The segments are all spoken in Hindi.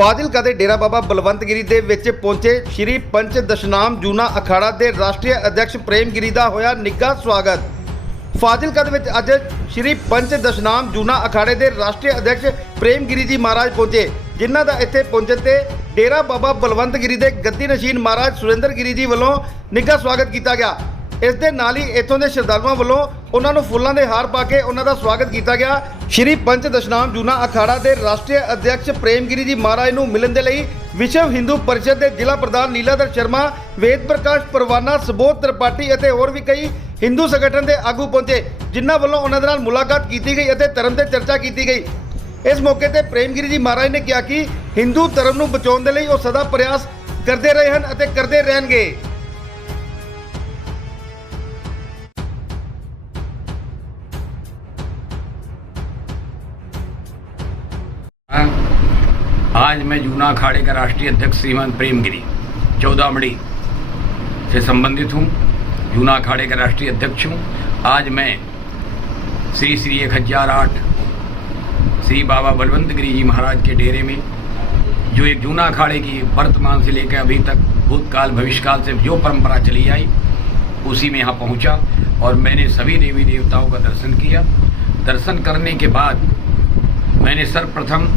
ਫਾਜ਼ਿਲਕਾ ਦੇ ਡੇਰਾ ਬਾਬਾ ਬਲਵੰਤਗਿਰੀ ਦੇ ਵਿੱਚ ਪਹੁੰਚੇ ਸ਼੍ਰੀ ਪੰਚ ਦਸ਼ਨਾਮ ਜੂਨਾ ਅਖਾੜਾ ਦੇ ਰਾਸ਼ਟਰੀ ਅਧਿਕਸ਼ ਪ੍ਰੇਮਗਿਰੀ ਦਾ ਹੋਇਆ ਨਿੱਘਾ ਸਵਾਗਤ। ਫਾਜ਼ਿਲਕਾ ਦੇ ਵਿੱਚ ਅੱਜ ਸ਼੍ਰੀ ਪੰਚ ਦਸ਼ਨਾਮ ਜੂਨਾ ਅਖਾੜੇ ਦੇ ਰਾਸ਼ਟਰੀ ਅਧਿਕਸ਼ ਪ੍ਰੇਮਗਿਰੀ ਜੀ ਮਹਾਰਾਜ ਪਹੁੰਚੇ, ਜਿਨ੍ਹਾਂ ਦਾ ਇੱਥੇ ਪਹੁੰਚਣ ਤੇ ਡੇਰਾ ਬਾਬਾ ਬਲਵੰਤਗਿਰੀ ਦੇ ਗੱਦੀ ਨਸ਼ੀਨ ਮਹਾਰਾਜ ਸੁਰਿੰਦਰ ਗਿਰੀ ਜੀ ਵੱਲੋਂ ਨਿੱਘਾ ਸਵਾਗਤ ਕੀਤਾ ਗਿਆ। ਇਸ ਦੇ ਨਾਲ ਹੀ ਇੱਥੋਂ ਦੇ ਸ਼ਰਧਾਲੂਆਂ ਵੱਲੋਂ ਉਹਨਾਂ ਨੂੰ ਫੁੱਲਾਂ ਦੇ ਹਾਰ ਪਾ ਕੇ ਉਹਨਾਂ ਦਾ ਸਵਾਗਤ ਕੀਤਾ ਗਿਆ। ਸ਼੍ਰੀ ਪੰਚ ਦਸ਼ਨਾਮ ਜੂਨਾ ਅਖਾੜਾ ਦੇ ਰਾਸ਼ਟਰੀ ਅਧਿਕਸ਼ ਪ੍ਰੇਮਗਿਰੀ ਜੀ ਮਹਾਰਾਜ ਨੂੰ ਮਿਲਣ ਦੇ ਲਈ ਵਿਸ਼ਵ ਹਿੰਦੂ ਪਰਿਸ਼ਦ ਦੇ ਜ਼ਿਲ੍ਹਾ ਪ੍ਰਧਾਨ ਨੀਲਾਧਰ ਸ਼ਰਮਾ, ਵੇਦ ਪ੍ਰਕਾਸ਼ ਪਰਵਾਨਾ, ਸੁਬੋਧ ਤ੍ਰਿਪਾਠੀ ਅਤੇ ਹੋਰ ਵੀ ਕਈ ਹਿੰਦੂ ਸੰਗਠਨ ਦੇ ਆਗੂ ਪਹੁੰਚੇ, ਜਿਨ੍ਹਾਂ ਵੱਲੋਂ ਉਹਨਾਂ ਦੇ ਨਾਲ ਮੁਲਾਕਾਤ ਕੀਤੀ ਗਈ ਅਤੇ ਧਰਮ ਤੇ ਚਰਚਾ ਕੀਤੀ ਗਈ। ਇਸ ਮੌਕੇ ਤੇ ਪ੍ਰੇਮਗਿਰੀ ਜੀ ਮਹਾਰਾਜ ਨੇ ਕਿਹਾ ਕਿ ਹਿੰਦੂ ਧਰਮ ਨੂੰ ਬਚਾਉਣ ਦੇ ਲਈ ਉਹ ਸਦਾ ਪ੍ਰਯਾਸ ਕਰਦੇ ਰਹੇ ਹਨ ਅਤੇ ਕਰਦੇ ਰਹਿਣਗੇ। आज मैं जूना अखाड़े का राष्ट्रीय अध्यक्ष श्रीमान प्रेमगिरी चौदामड़ी से संबंधित हूँ। जूना अखाड़े का राष्ट्रीय अध्यक्ष हूँ। आज मैं श्री श्री 1008 श्री बाबा बलवंतगिरी जी महाराज के डेरे में, जो एक जूना अखाड़े की वर्तमान से लेकर अभी तक भूतकाल भविष्यकाल से जो परंपरा चली आई, उसी में यहाँ पहुँचा और मैंने सभी देवी देवताओं का दर्शन किया। दर्शन करने के बाद मैंने सर्वप्रथम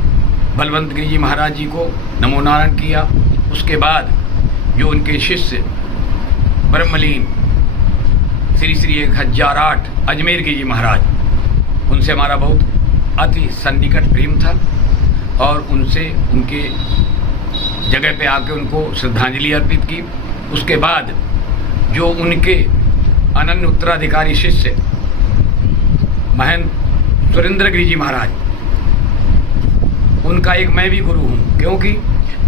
बलवंतगिरी जी महाराज जी को नमो नारायण किया। उसके बाद जो उनके शिष्य ब्रह्मलीन श्री श्री 1008 अजमेर गिरी जी महाराज, उनसे हमारा बहुत अति सन्निकट प्रेम था और उनसे उनके जगह पे आके उनको श्रद्धांजलि अर्पित की। उसके बाद जो उनके अनन्य उत्तराधिकारी शिष्य महंत सुरेंद्र गिरी जी महाराज, उनका एक मैं भी गुरु हूँ, क्योंकि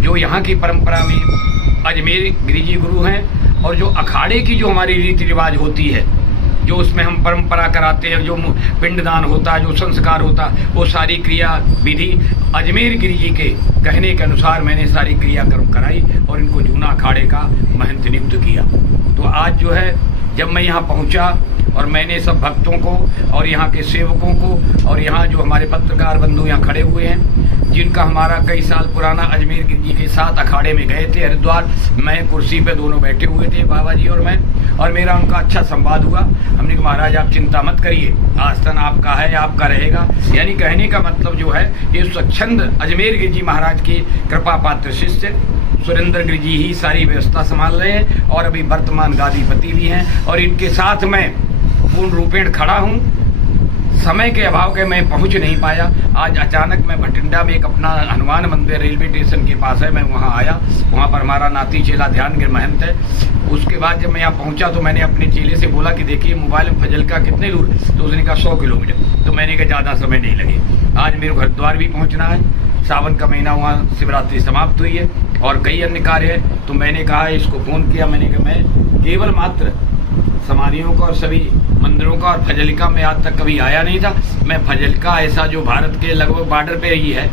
जो यहाँ की परंपरा में अजमेर गिरी जी गुरु हैं और जो अखाड़े की जो हमारी रीति रिवाज होती है, जो उसमें हम परंपरा कराते हैं, जो पिंडदान होता है, जो संस्कार होता है, वो सारी क्रिया विधि अजमेर गिरी जी के कहने के अनुसार मैंने सारी क्रियाक्रम कराई और इनको जूना अखाड़े का महंत नियुक्त किया। तो आज जो है जब मैं यहाँ पहुँचा और मैंने सब भक्तों को और यहाँ के सेवकों को और यहाँ जो हमारे पत्रकार बंधु यहाँ खड़े हुए हैं, जिनका हमारा कई साल पुराना अजमेर गिरी जी के साथ अखाड़े में गए थे हरिद्वार, मैं कुर्सी पे दोनों बैठे हुए थे बाबा जी और मैं, और मेरा उनका अच्छा संवाद हुआ। हमने कहा महाराज आप चिंता मत करिए, आस्थान आपका है, आपका रहेगा। यानी कहने का मतलब जो है ये स्वच्छंद अजमेर गिरी जी महाराज की कृपा पात्र शिष्य सुरेंद्र गिरी जी ही सारी व्यवस्था संभाल रहे हैं और अभी वर्तमान गादीपति भी हैं और इनके साथ मैं पूर्ण रूपेण खड़ा हूँ। समय के अभाव के मैं पहुंच नहीं पाया। आज अचानक मैं भटिंडा में एक अपना हनुमान मंदिर रेलवे स्टेशन के पास है, मैं वहां आया। वहां पर हमारा नाती चेला ध्यान गिर महंत है। उसके बाद जब मैं यहाँ पहुंचा तो मैंने अपने चेले से बोला कि देखिए मोबाइल में फजलका कितने दूर, तो उसने कहा 100 किलोमीटर। तो मैंने कहा ज़्यादा समय नहीं लगे। आज मेरे हरिद्वार भी पहुँचना है, सावन का महीना वहाँ शिवरात्रि समाप्त हुई है और कई अन्य कार्य है। तो मैंने कहा, इसको फ़ोन किया, मैंने कहा मैं केवल मात्र समाधियों का और सभी मंदिरों का और फजलिका में आज तक कभी आया नहीं था। मैं फजलिका ऐसा जो भारत के लगभग बॉर्डर पे ही है,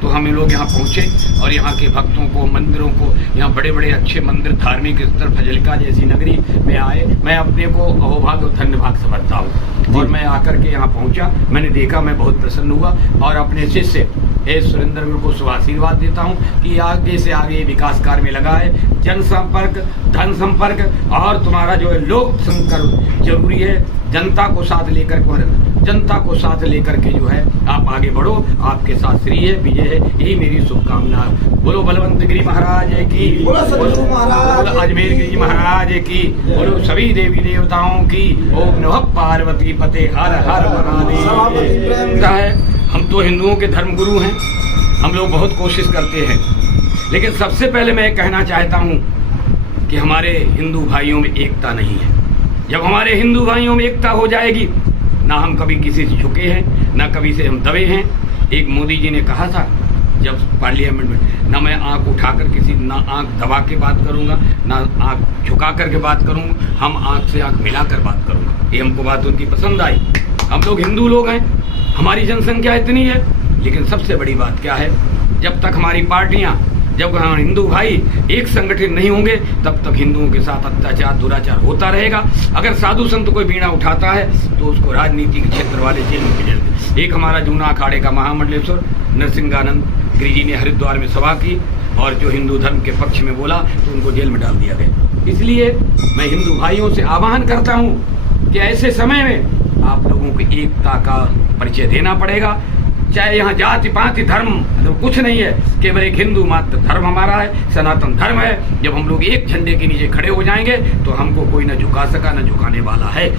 तो हम लोग यहाँ पहुँचे और यहाँ के भक्तों को, मंदिरों को, यहाँ बड़े बड़े अच्छे मंदिर धार्मिक स्थल फजलिका जैसी नगरी में आए। मैं अपने को अहोभाग्य और धन्य भाग समझता हूँ और मैं आकर के यहाँ पहुँचा, मैंने देखा, मैं बहुत प्रसन्न हुआ और अपने शिष्य सुरेंद्र गुरु को शुभ आशीर्वाद देता हूँ कि आगे से आगे विकास कार्य में लगा है। जन संपर्क, धन संपर्क और तुम्हारा जो है लोक संपर्क जरूरी है। जनता को साथ लेकर के जो है आप आगे बढ़ो, आपके साथ श्री है, विजय है, यही मेरी शुभकामना। बोलो बलवंतगिरी महाराज की, बोलो अजमेर गिरी महाराज की, बोलो सभी देवी देवताओं की। ओम नमः पार्वती पते हर हर महादेव। हम तो हिंदुओं के धर्म गुरु हैं, हम लोग बहुत कोशिश करते हैं, लेकिन सबसे पहले मैं कहना चाहता हूँ कि हमारे हिंदू भाइयों में एकता नहीं है। जब हमारे हिंदू भाइयों में एकता हो जाएगी, ना हम कभी किसी से झुके हैं, ना कभी से हम दबे हैं। एक मोदी जी ने कहा था जब पार्लियामेंट में, ना मैं आंख उठाकर किसी, ना आंख दबा के बात करूंगा, ना आंख झुका करके बात करूंगा, हम आंख से आंख मिलाकर बात करूंगा। ये हमको बात उनकी पसंद आई। हम लोग हिंदू लोग हैं, हमारी जनसंख्या इतनी है, लेकिन सबसे बड़ी बात क्या है, जब तक हमारी पार्टियां, जब हम हिंदू भाई एक संगठित नहीं होंगे तब तक हिंदुओं के साथ अत्याचार दुराचार होता रहेगा। अगर साधु संत कोई बीड़ा उठाता है तो उसको राजनीति के क्षेत्र वाले जेल में भेजते। एक हमारा जूना अखाड़े का महामंडलेश्वर नरसिंहानंद गिरी जी ने हरिद्वार में सभा की और जो हिंदू धर्म के पक्ष में बोला तो उनको जेल में डाल दिया गया। इसलिए मैं हिंदू भाइयों से आह्वान करता हूँ कि ऐसे समय में आप लोगों को एकता का परिचय देना पड़ेगा। चाहे यहाँ जाति पाति धर्म तो कुछ नहीं है, केवल एक हिंदू मात्र धर्म हमारा है, सनातन धर्म है। जब हम लोग एक झंडे के नीचे खड़े हो जाएंगे तो हमको कोई न झुका सका न झुकाने वाला है।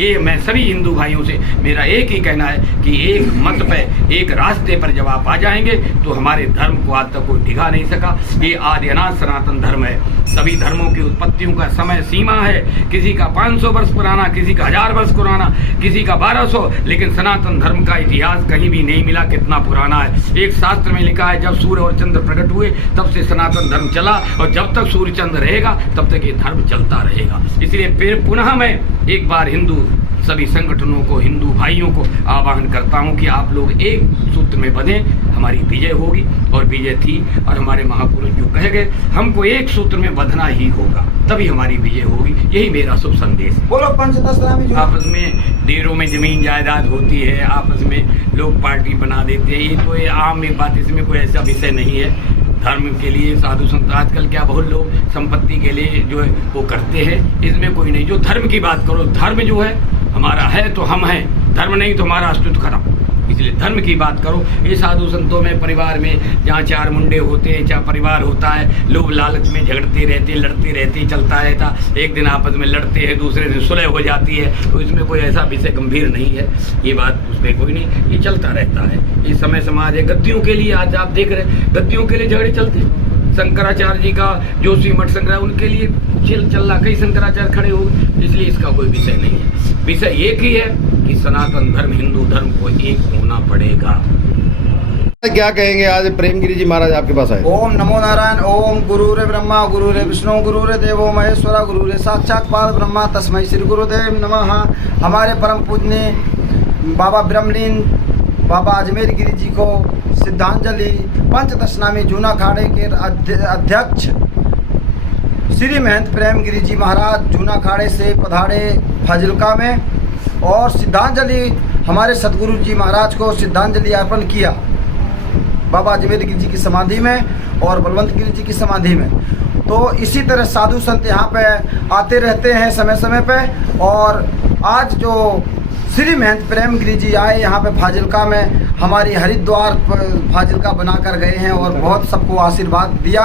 ये मैं सभी हिंदू भाइयों से मेरा एक ही कहना है कि एक मत पे एक रास्ते पर जब आप आ जाएंगे तो हमारे धर्म को आज तक कोई डिगा नहीं सका। ये आदि अनाथ सनातन धर्म है। सभी धर्मों की उत्पत्तियों का समय सीमा है, किसी का 500 वर्ष पुराना, किसी का 1000 वर्ष पुराना, किसी का 1200, लेकिन सनातन धर्म का इतिहास कहीं भी नहीं मिला कितना पुराना है। एक शास्त्र में लिखा है जब सूर्य और चंद्र प्रकट हुए तब से सनातन धर्म चला और जब तक सूर्य चंद्र रहेगा तब तक ये धर्म चलता रहेगा। इसलिए फिर पुनः मैं एक बार हिंदू सभी संगठनों को, हिंदू भाइयों को आह्वान करता हूं कि आप लोग एक सूत्र में बंधे, हमारी विजय होगी और विजय थी। और हमारे महापुरुष जो कहे गए हमको एक सूत्र में बंधना ही होगा, तभी हमारी विजय होगी। यही मेरा शुभ संदेश। बोलो पंचदशनामी। आपस में डेरों में जमीन जायदाद होती है, आपस में लोग पार्टी बना देते हैं, ये तो ये आम एक बात, इसमें कोई ऐसा विषय नहीं है। धर्म के लिए साधु संत आजकल क्या बहुत लोग संपत्ति के लिए जो है वो करते हैं, इसमें कोई नहीं। जो धर्म की बात करो, धर्म जो है हमारा है तो हम हैं, धर्म नहीं तो हमारा अस्तित्व खत्म। इसलिए धर्म की बात करो। ये साधु संतों में परिवार में जहाँ 4 मुंडे होते हैं, चाहे परिवार होता है, लोग लालच में झगड़ते रहते, लड़ते रहते, चलता रहता। एक दिन आपस में लड़ते हैं, दूसरे दिन सुलह हो जाती है, तो इसमें कोई ऐसा विषय गंभीर नहीं है। ये बात उसमें कोई नहीं, ये चलता रहता है। ये समय समाज है। गद्दियों के लिए आज आप देख रहे हैं गद्दियों के लिए झगड़े चलते हैं। शंकराचार्य जी का जोशी मठ संग्रह, उनके लिए चल रहा, कई शंकराचार्य खड़े हो गए। इसलिए इसका कोई विषय नहीं है। विषय एक ही है कि सनातन धर्म हिंदू धर्म को एक होना पड़ेगा। क्या कहेंगे आज प्रेमगिरी जी महाराज आपके पास आए? ओम नमो नारायण। ओम गुरुरे ब्रह्मा गुरुरे विष्णु गुरुरे देवो महेश्वरा गुरुरे साक्षात पार ब्रह्मा तस्मै श्री गुरुदेव नमः। हमारे परम पूजनीय बाबा ब्रह्मलीन बाबा अजमेर गिरी जी को श्रद्धांजलि। पंचदशनामी जूना अखाड़े के अध्यक्ष श्री महंत प्रेमगिरी जी महाराज जूना अखाड़े से पधारे फाजिल्का में और श्रद्धांजलि हमारे सदगुरु जी महाराज को श्रद्धांजलि अर्पण किया बाबा अजमेर गिरी जी की समाधि में और बलवंत गिरी जी की समाधि में। तो इसी तरह साधु संत यहाँ पे आते रहते हैं समय समय पे। और आज जो श्री महंत प्रेमगिरी जी आए यहाँ पे फाजिल्का में, हमारी हरिद्वार फाजिल्का बना कर गए हैं और बहुत सबको आशीर्वाद दिया।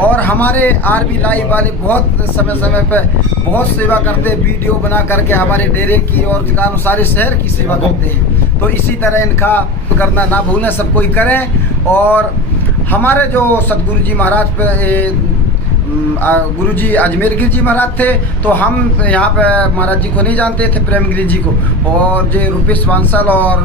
और हमारे आरबी लाइव वाले बहुत समय समय पे बहुत सेवा करते, वीडियो बना करके हमारे डेरे की और सारे शहर की सेवा करते हैं। तो इसी तरह इनका करना ना भूलें, सब कोई करें। और हमारे जो सतगुरु जी महाराज पे गुरुजी अजमेर गिरी जी महाराज थे, तो हम यहाँ पे महाराज जी को नहीं जानते थे, प्रेमगिरी जी को। और जो रूपेश बांसल और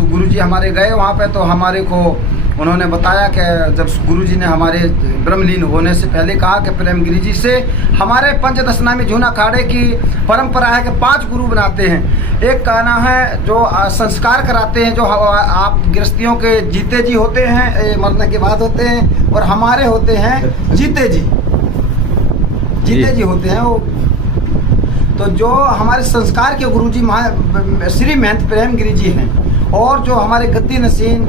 गुरु जी हमारे गए वहाँ पे, तो हमारे को उन्होंने बताया कि जब गुरुजी ने हमारे ब्रह्मलीन होने से पहले कहा कि प्रेमगिरी जी से हमारे पंचदशनामी जूना अखाड़े की परंपरा है कि 5 गुरु बनाते हैं। एक का नाम है जो संस्कार कराते हैं, जो आप गृहस्थियों के जीते जी होते हैं, मरने के बाद होते हैं, और हमारे होते हैं जीते जी होते हैं वो। तो जो हमारे संस्कार के गुरुजी श्री महंत प्रेमगिरी जी हैं, और जो हमारे गद्दी नसीन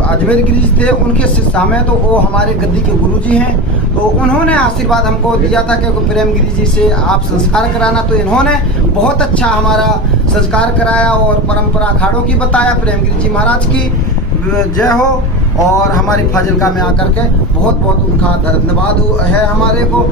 अजमेर गिरी जी थे, उनके शिष्य में, तो वो हमारे गद्दी के गुरुजी हैं। तो उन्होंने आशीर्वाद हमको दिया था कि प्रेमगिरी जी से आप संस्कार कराना। तो इन्होंने बहुत अच्छा हमारा संस्कार कराया और परंपरा अखाड़ों की बताया। प्रेमगिरी जी महाराज की जय हो। और हमारी फाजिल्का में आकर के बहुत बहुत उनका धन्यवाद है हमारे को।